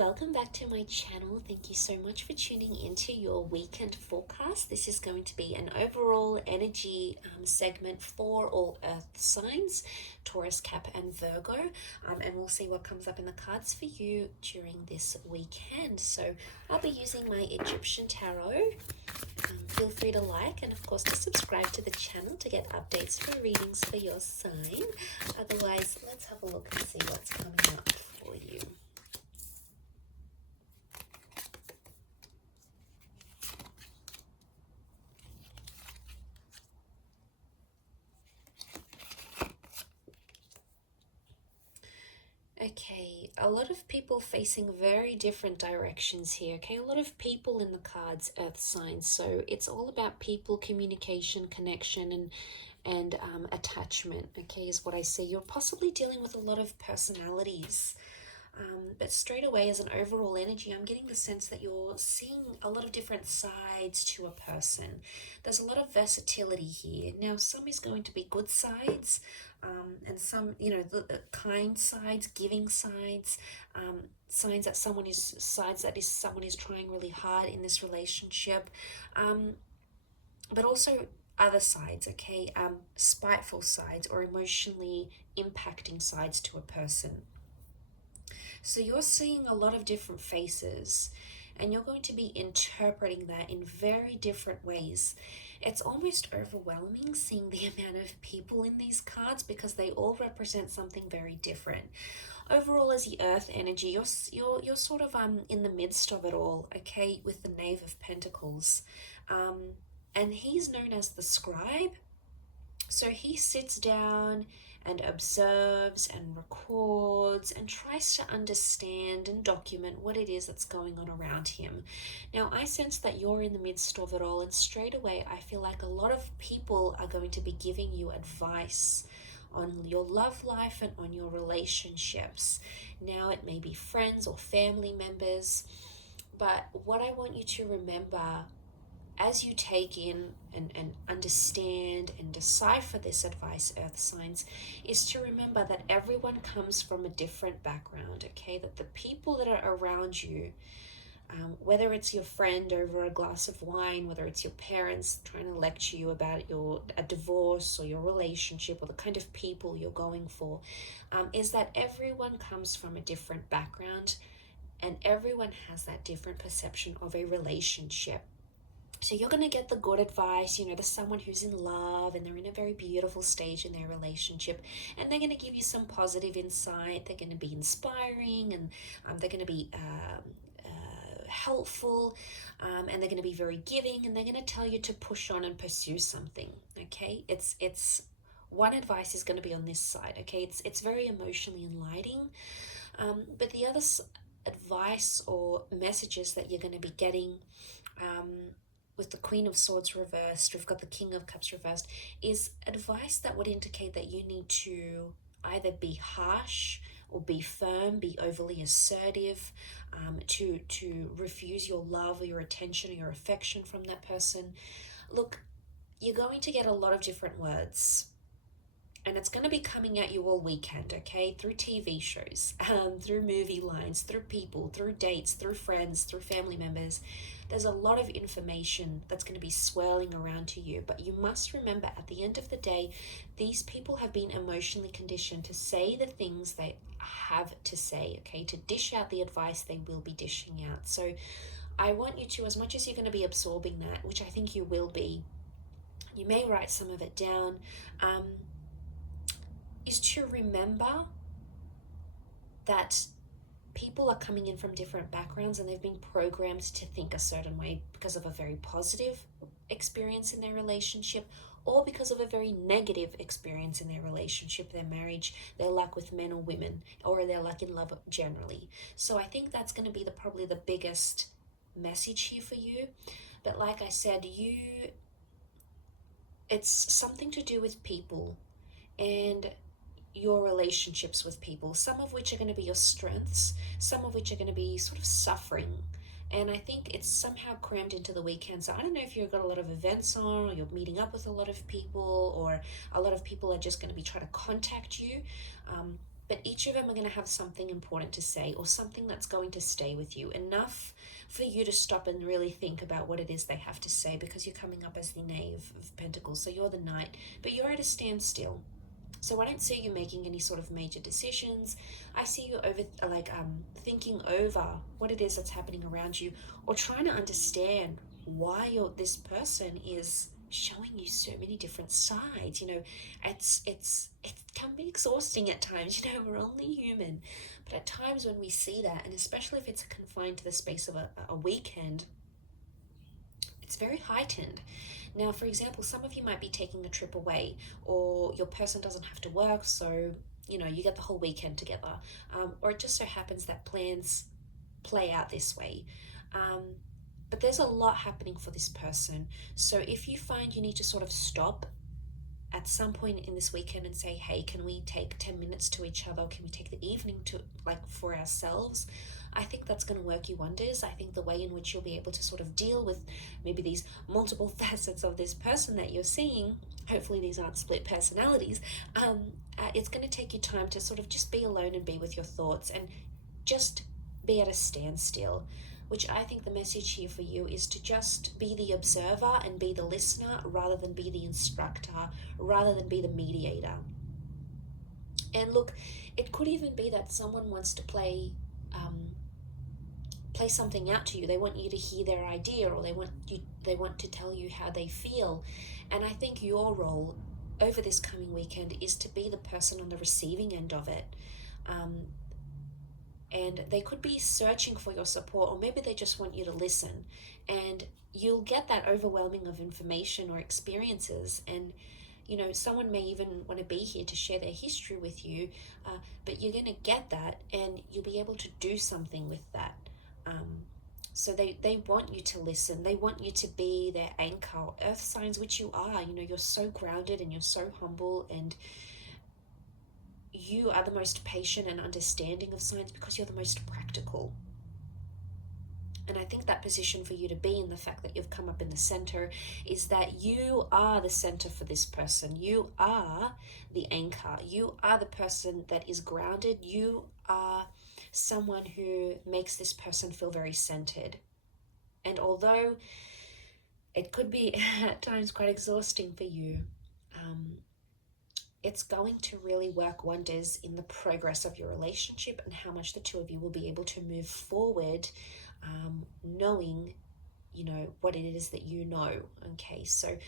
welcome back to my channel. Thank you so much for tuning into your weekend forecast. This is going to be an overall energy segment for all earth signs, Taurus, Cap and Virgo, and we'll see what comes up in the cards for you during this weekend. So I'll be using my Egyptian tarot. Feel free to like and of course to subscribe to the channel to get updates for readings for your sign. Otherwise, let's have a look and see what's coming up for you. Okay, a lot of people facing very different directions here. Okay, a lot of people in the cards, earth signs. So it's all about people, communication, connection, and attachment. Okay, is what I see. You're possibly dealing with a lot of personalities. But straight away, as an overall energy, I'm getting the sense that you're seeing a lot of different sides to a person. There's a lot of versatility here. Now, some is going to be good sides, and some, the kind sides, giving sides, signs that someone is trying really hard in this relationship, but also other sides, okay, spiteful sides or emotionally impacting sides to a person. So you're seeing a lot of different faces and you're going to be interpreting that in very different ways. It's almost overwhelming seeing the amount of people in these cards because they all represent something very different. Overall, as the earth energy, you're sort of in the midst of it all, okay, with the Knave of Pentacles. And he's known as the scribe. So he sits down and observes and records and tries to understand and document what it is that's going on around him. Now, I sense that you're in the midst of it all, and straight away I feel like a lot of people are going to be giving you advice on your love life and on your relationships. Now, it may be friends or family members, but what I want you to remember as you take in and understand and decipher this advice, earth signs, is to remember that everyone comes from a different background, okay? That the people that are around you, whether it's your friend over a glass of wine, whether it's your parents trying to lecture you about a divorce or your relationship or the kind of people you're going for, is that everyone comes from a different background and everyone has that different perception of a relationship. So you're going to get the good advice, there's someone who's in love and they're in a very beautiful stage in their relationship, and they're going to give you some positive insight. They're going to be inspiring, and they're going to be helpful, and they're going to be very giving, and they're going to tell you to push on and pursue something, okay? It's one advice is going to be on this side, okay? It's very emotionally enlightening, but the other advice or messages that you're going to be getting, with the Queen of Swords reversed, we've got the King of Cups reversed, is advice that would indicate that you need to either be harsh or be firm, be overly assertive, to refuse your love or your attention or your affection from that person. Look, you're going to get a lot of different words, and it's going to be coming at you all weekend, okay? Through TV shows, through movie lines, through people, through dates, through friends, through family members. There's a lot of information that's going to be swirling around to you, but you must remember at the end of the day, these people have been emotionally conditioned to say the things they have to say, okay? To dish out the advice they will be dishing out. So I want you to, as much as you're going to be absorbing that, which I think you will be, you may write some of it down, is to remember that people are coming in from different backgrounds and they've been programmed to think a certain way because of a very positive experience in their relationship or because of a very negative experience in their relationship, their marriage, their luck with men or women, or their luck in love generally. So I think that's going to be probably the biggest message here for you. But like I said, it's something to do with people and your relationships with people, some of which are going to be your strengths, some of which are going to be sort of suffering. And I think it's somehow crammed into the weekend. So I don't know if you've got a lot of events on, or you're meeting up with a lot of people, or a lot of people are just going to be trying to contact you. but each of them are going to have something important to say, or something that's going to stay with you, enough for you to stop and really think about what it is they have to say, because you're coming up as the Knave of Pentacles, so you're the Knight, but you're at a standstill. So I don't see you making any sort of major decisions. I see you thinking over what it is that's happening around you, or trying to understand why this person is showing you so many different sides. It can be exhausting at times. We're only human, but at times when we see that, and especially if it's confined to the space of a weekend, it's very heightened. Now, for example, some of you might be taking a trip away, or your person doesn't have to work, so you get the whole weekend together, or it just so happens that plans play out this way. But there's a lot happening for this person. So if you find you need to sort of stop at some point in this weekend and say, hey, can we take 10 minutes to each other? Can we take the evening to for ourselves? I think that's going to work you wonders. I think the way in which you'll be able to sort of deal with maybe these multiple facets of this person that you're seeing, hopefully these aren't split personalities, it's going to take you time to sort of just be alone and be with your thoughts and just be at a standstill, which I think the message here for you is to just be the observer and be the listener, rather than be the instructor, rather than be the mediator. And look, it could even be that someone wants to play something out to you. They want you to hear their idea, or they want to tell you how they feel. And I think your role over this coming weekend is to be the person on the receiving end of it. And they could be searching for your support, or maybe they just want you to listen, and you'll get that overwhelming of information or experiences. And someone may even want to be here to share their history with you, but you're going to get that, and you'll be able to do something with that. So they want you to listen. They want you to be their anchor. Earth signs, which you are, you're so grounded and you're so humble, and you are the most patient and understanding of signs because you're the most practical. And I think that position for you to be in, the fact that you've come up in the center, is that you are the center for this person. You are the anchor. You are the person that is grounded. You are someone who makes this person feel very centered. And although it could be at times quite exhausting for you, it's going to really work wonders in the progress of your relationship and how much the two of you will be able to move forward, knowing what it is that okay? So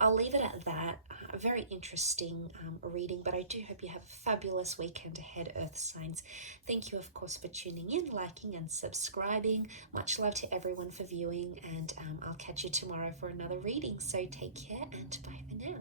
I'll leave it at that. A very interesting reading, but I do hope you have a fabulous weekend ahead, Earth signs. Thank you, of course, for tuning in, liking and subscribing. Much love to everyone for viewing, and I'll catch you tomorrow for another reading. So take care, and bye for now.